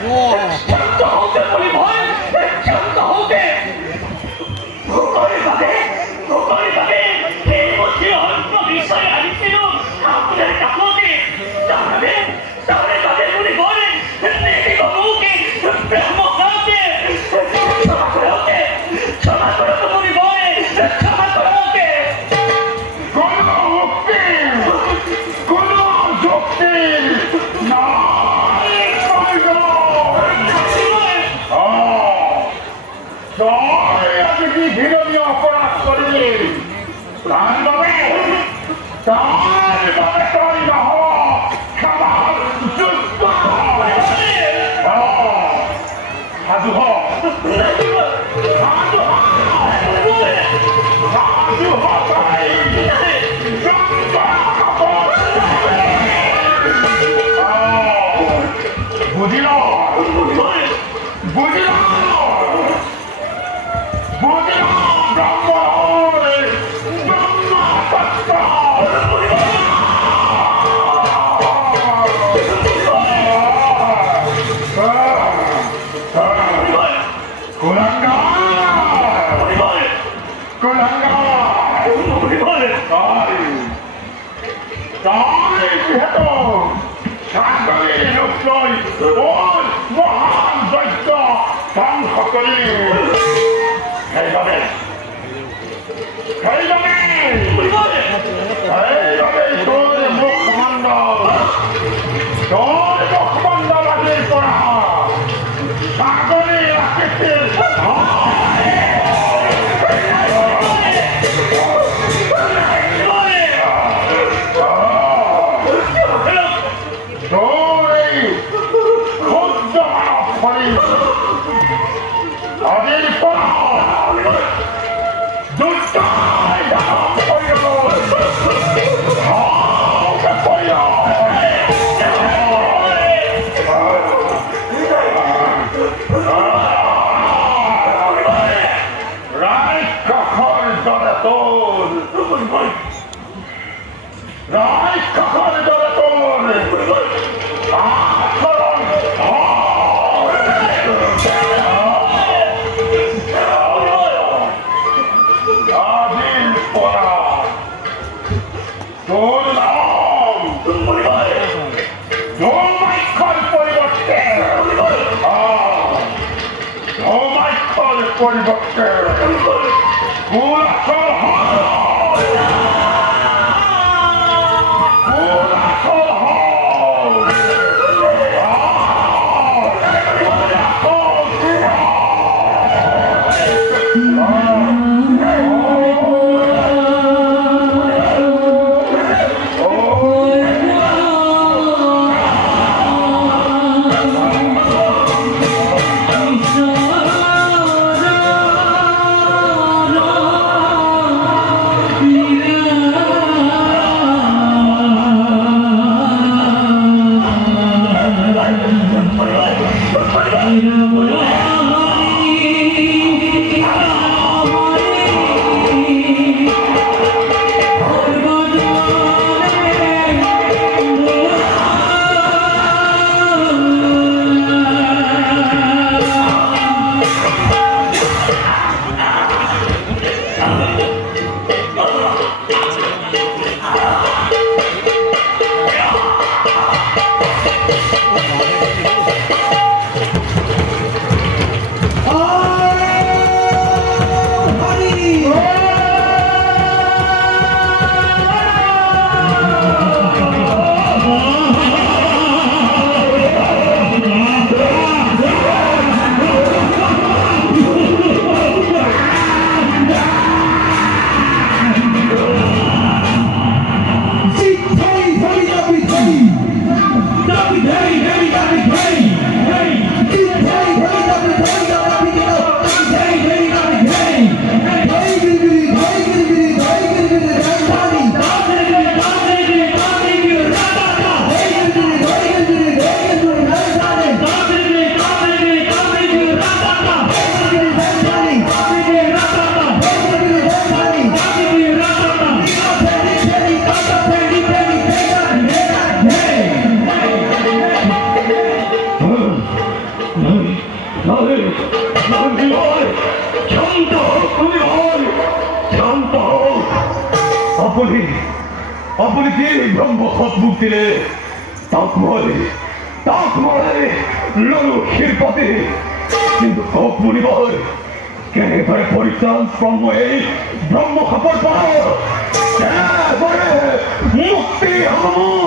শান্ত হতে বলি ভয়, শান্ত হতে। ভূগোল ভাবে এই মধ্যে অল্প বিষয় আনিছিল আপনার কাপড়ে। তাহলে তাদের বলি বলে নেই বাবুকে ব্রহ্মকে ক্ষমা করো তো বলি বলে ক্ষমা করো ওকে। কোনো যুক্তি কি বিরোধী অপরাধ করবে তার ভাবে তৈরি হওয়া খাবার যুক্ত সাধু বুঝিল বুঝিল বুঝিল মহান দৈত্য ধ্বংস করি তোর মুখমণ্ডল আগের পড়া সাগরে রাখতে আগের পড়া পরিবর্তে নয় শান্ত তুমি নয় শান্ত আপনি আপনি কি ব্রহ্ম মুখ দিলে তাকমলে লড়ু ক্ষীরপতি কিন্তু কপুরি বল কেন ধরে পরিত্রাণ ব্রহ্ম এই ব্রহ্ম খবর পাও মুক্তি হম